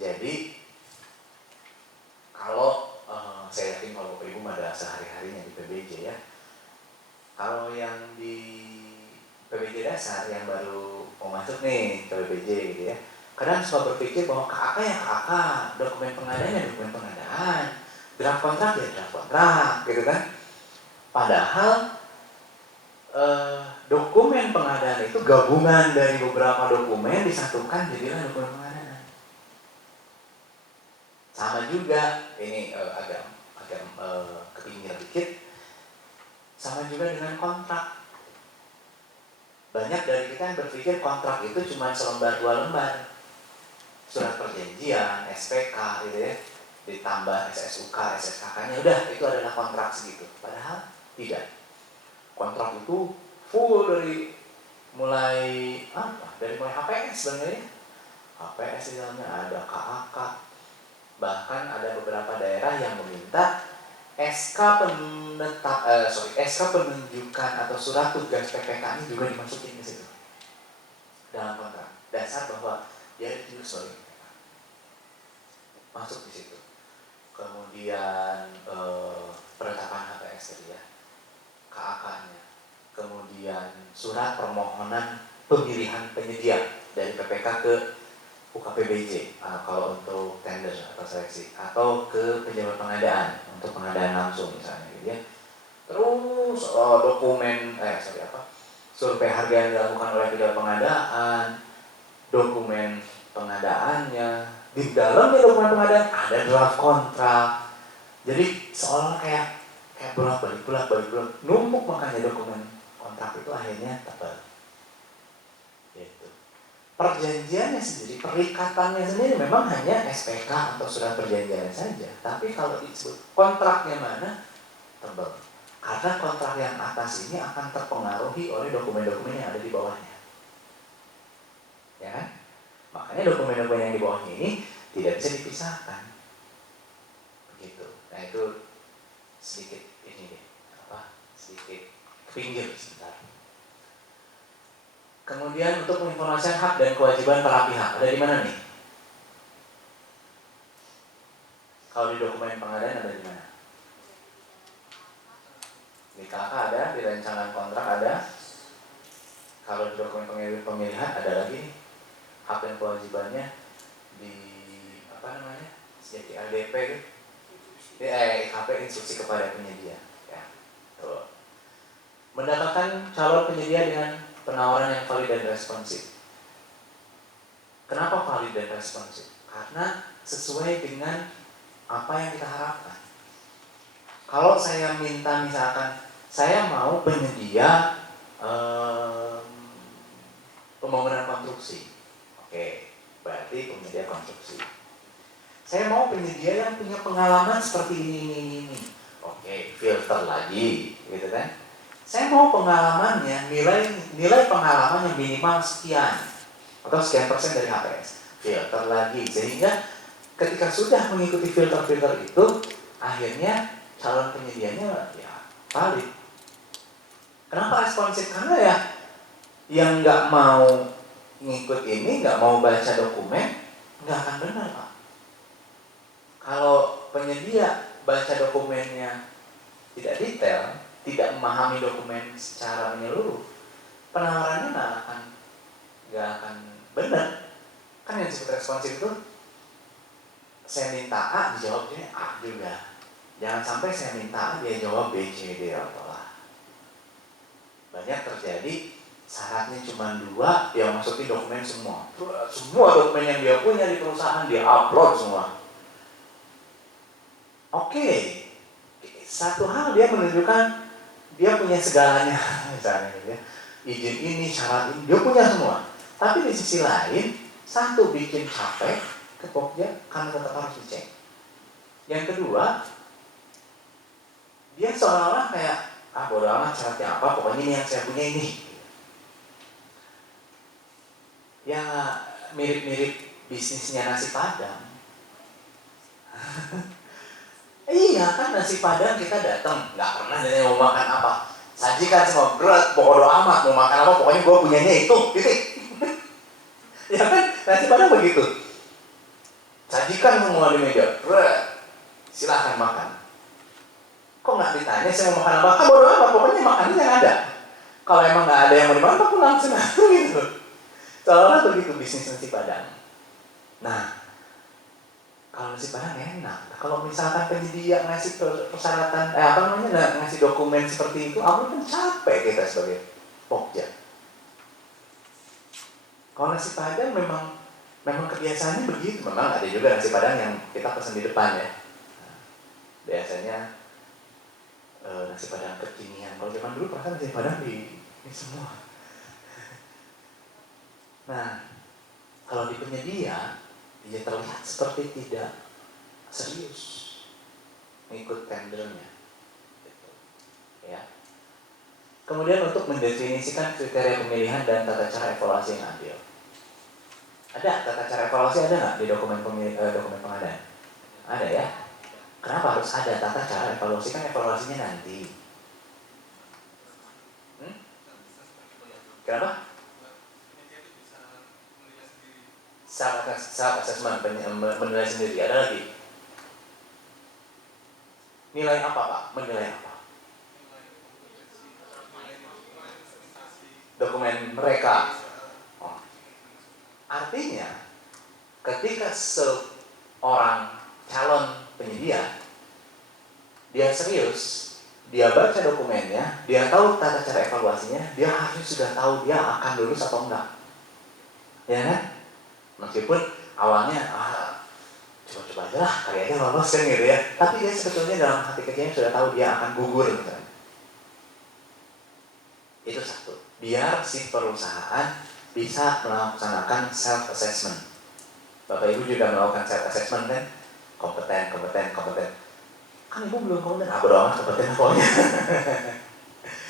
Jadi kalau saya yakin kalau Bapak Ibu ada sehari-harinya di PBJ ya. Kalau yang di PBJ dasar yang baru mau masuk nih ke PBJ gitu ya, kadang suka berpikir bahwa KAK ya KAK, dokumen pengadaan ya dokumen pengadaan, draft kontrak ya draft kontrak gitu kan. Padahal dokumen pengadaan itu gabungan dari beberapa dokumen disatukan jadilah dokumen pengadaan. Sama juga ini agak kepinggir dikit, sama juga dengan kontrak. Banyak dari kita yang berpikir kontrak itu cuma selembar dua lembar, surat perjanjian, SPK gitu ya, ditambah SSUK, SSKK-nya, udah itu adalah kontrak segitu. Padahal tidak. Kontrak itu full dari mulai HPS sebenarnya. HPS di dalamnya ada KAK. Bahkan ada beberapa daerah yang meminta SK penunjukan atau surat tugas PPK-nya juga dimasukin ke situ dalam kontrak dasar bahwa dia ditunjuk sebagai PPK, masuk di situ. Kemudian penetapan HPS tadi ya, KAK-nya, kemudian surat permohonan pemilihan penyedia dari PPK ke UKPBJ kalau untuk tender atau seleksi, atau ke pejabat pengadaan untuk pengadaan langsung misalnya gitu ya. Terus dokumen survei harga yang dilakukan oleh pejabat pengadaan, dokumen pengadaannya, di dalamnya dokumen pengadaan ada draft kontrak. Jadi seolah kayak bolak-balik numpuk, makanya dokumen kontrak itu akhirnya tebal. Gitu. Perjanjiannya sendiri, perikatannya sendiri memang hanya SPK atau surat perjanjian saja. Tapi kalau disebut kontraknya mana, tebal. Karena kontrak yang atas ini akan terpengaruhi oleh dokumen-dokumen yang ada di bawahnya. Ya kan? Makanya dokumen-dokumen yang di bawahnya ini tidak bisa dipisahkan. Begitu. Nah itu sedikit ini deh, sedikit pinggir sebentar. Kemudian untuk penginformasian hak dan kewajiban para pihak ada di mana nih? Kalau di dokumen pengadaan ada di mana? Di KK ada, di rancangan kontrak ada. Kalau di dokumen pemilihan ada lagi nih, hak dan kewajibannya di sejati LDP gitu. IKP, instruksi kepada penyedia. Ya, tuh. Mendapatkan calon penyedia dengan penawaran yang valid dan responsif. Kenapa valid dan responsif? Karena sesuai dengan apa yang kita harapkan. Kalau saya minta misalkan, saya mau penyedia pembangunan konstruksi. Oke, berarti penyedia konstruksi. Saya mau penyedia yang punya pengalaman seperti ini. Oke, filter lagi, gitu kan? Saya mau pengalamannya, nilai pengalaman yang minimal sekian atau sekian persen dari HPS. Filter lagi, sehingga ketika sudah mengikuti filter-filter itu, akhirnya calon penyedianya ya valid. Kenapa responsif? Karena ya yang nggak mau ngikut ini, nggak mau baca dokumen, nggak akan benar, Pak. Kalau penyedia baca dokumennya tidak detail, tidak memahami dokumen secara menyeluruh, penawarannya nggak akan benar. Kan yang disebut responsif itu, saya minta A dijawabnya A juga. Jangan sampai saya minta A dia jawab B, C, D atau A. Banyak terjadi syaratnya cuma 2, dia masukin dokumen semua. Semua dokumen yang dia punya di perusahaan dia upload semua. Oke. Satu hal dia menunjukkan dia punya segalanya, misalnya gitu ya. Izin ini, syarat ini, dia punya semua. Tapi di sisi lain, satu bikin capek ke Pokja karena tetap harus dicek. Yang kedua, dia seolah-olah kayak bodo amat syaratnya apa, pokoknya ini yang saya punya ini. Ya mirip-mirip bisnisnya nasi padang. Iya kan, nasi padang kita datang nggak pernah nanya mau makan apa, sajikan semua, berat, bodo amat mau makan apa, pokoknya gue punyanya itu, titik. Ya kan, nasi padang begitu. sajikan semua di meja, silahkan makan. Kok nggak ditanya saya mau makan apa? Ah bodo amat, pokoknya makan yang ada. Kalau emang nggak ada yang mau dimakan, aku langsung gitu. Soalnya begitu bisnis nasi Padang. Nah, kalau nasi Padang enak. Kalau misalkan penyedia ngasih persyaratan, ngasih dokumen seperti itu, aku kan capek kita sebagai pokja. Kalau nasi Padang memang kebiasaannya begitu. Memang ada juga nasi Padang yang kita pesan di depan ya. Nah, biasanya nasi Padang kekinian. Kalau zaman dulu perasaan nasi Padang di semua. Nah, kalau di penyedia, dia terlihat seperti tidak serius mengikut tendernya. Gitu. Ya. Kemudian untuk mendefinisikan kriteria pemilihan dan tata cara evaluasi yang adil. Ada tata cara evaluasi ada nggak di dokumen pengadaan? Ada ya. Kenapa harus ada tata cara evaluasi? Kan evaluasinya nanti. Kenapa? Self assessment, menilai sendiri. Ada lagi. Nilai apa Pak? Menilai apa? Dokumen mereka. Oh. Artinya, ketika seorang calon penyedia, dia serius, dia baca dokumennya, dia tahu tata cara evaluasinya, dia harus sudah tahu dia akan lulus atau enggak. Ya kan? Meskipun awalnya coba-coba aja lah, kali aja lolos kan gitu ya. Tapi dia sebetulnya dalam hati kecilnya sudah tahu dia akan gugur misalnya. Itu satu. Biar si perusahaan bisa melaksanakan self assessment. Bapak Ibu juga melakukan self assessment kan? Kompeten. Kan Ibu belum kompeten, bodo amat kompeten pokoknya.